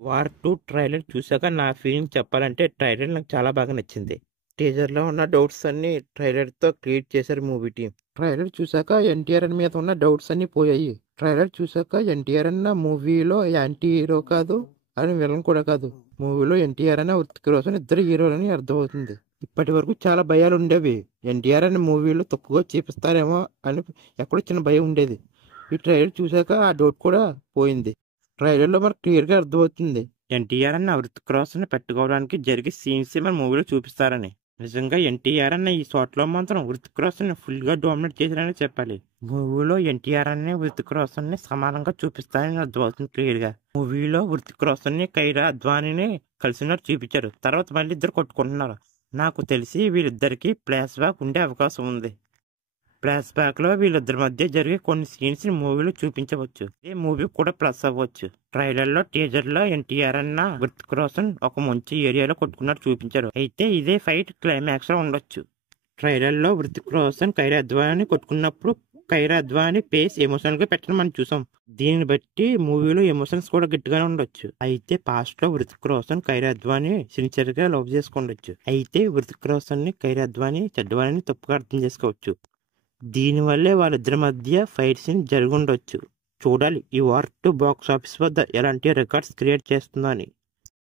War 2 trailer చూసాక నా feeling చెప్పాలంటే ట్రైలర్ నాకు చాలా బాగా నచ్చింది. టీజర్‌లో ఉన్న డౌట్స్ అన్నీ ట్రైలర్‌తో క్లియర్ చేశారు మూవీ టీమ్. ట్రైలర్ చూసాక ఎన్టీఆర్ మీద ఉన్న డౌట్స్ అన్నీ పోయాయి. ట్రైలర్ చూసాక ఎన్టీఆర్ అన్న మూవీలో యాంటీ హీరో కాదు అని విలన్ కూడా కాదు. మూవీలో ఎన్టీఆర్ అన్న హృతిక్ రోషన్ ఇద్దరు హీరోలని అర్థమవుతుంది. ఇప్పటి వరకు చాలా భయాలు ఉండేవి. ఎన్టీఆర్ అనే మూవీలో తక్కువగా చూపిస్తారేమో అని ఎక్కడో చిన్న భయం ఉండేది. ఈ ట్రైలర్ చూసాక ఆ డౌట్ కూడా పోయింది. ట్రైలర్లో మనకు క్లియర్గా అర్థమవుతుంది ఎన్టీఆర్ అన్న హృతిక్ రోషన్ పెట్టుకోవడానికి జరిగే సీన్స్ మన మూవీలో చూపిస్తారని. నిజంగా ఎన్టీఆర్ అన్న ఈ షాట్లో మాత్రం హృతిక్ రోషన్ ఫుల్గా డామినేట్ చేశారని చెప్పాలి. మూవీలో ఎన్టీఆర్ అనే హృతిక్ రోషన్ ని సమానంగా చూపిస్తారని అర్థమవుతుంది క్లియర్గా. మూవీలో హృతిక్ రోషన్ ని కైరా అద్వానీని కలిసినట్టు చూపించారు. తర్వాత మళ్ళీ ఇద్దరు కొట్టుకుంటున్నారు. నాకు తెలిసి వీళ్ళిద్దరికి ఫ్లాష్ బ్యాక్ ఉండే అవకాశం ఉంది. ఫ్లాష్ బ్యాక్ లో వీళ్ళిద్దరి మధ్య జరిగే కొన్ని సీన్స్ మూవీలో చూపించవచ్చు. ఈ మూవీ కూడా ప్లస్ అవ్వచ్చు. ట్రైలర్ లో టీజర్ లో ఎన్టీఆర్ అన్న హృతిక్ రోషన్ ఒక మంచి ఏరియాలో కొట్టుకున్నట్టు చూపించారు. అయితే ఇదే ఫైట్ క్లైమాక్స్ లో ఉండొచ్చు. ట్రైలర్ లో హృతిక్ రోషన్ కైరా అద్వాని కొట్టుకున్నప్పుడు కైరా అద్వాని ఫేస్ ఎమోషనల్ గా పెట్టడం మనం చూసాం. దీన్ని బట్టి మూవీలో ఎమోషన్స్ కూడా గట్టిగానే ఉండొచ్చు. అయితే పాస్ట్ లో హృతిక్ రోషన్ కైరా అద్వాని సిన్సియర్ గా లవ్ చేసుకుండొచ్చు. అయితే హృతిక్ రోషన్ ని కైరా అద్వాని చెడ్డవాని తప్పుగా అర్థం చేసుకోవచ్చు. దీనివల్లే వాళ్ళిద్దరి మధ్య ఫైట్ సీన్ జరుగుండొచ్చు. చూడాలి ఈ వార్ 2 బాక్స్ ఆఫీస్ వద్ద ఎలాంటి రికార్డ్స్ క్రియేట్ చేస్తుందో అని.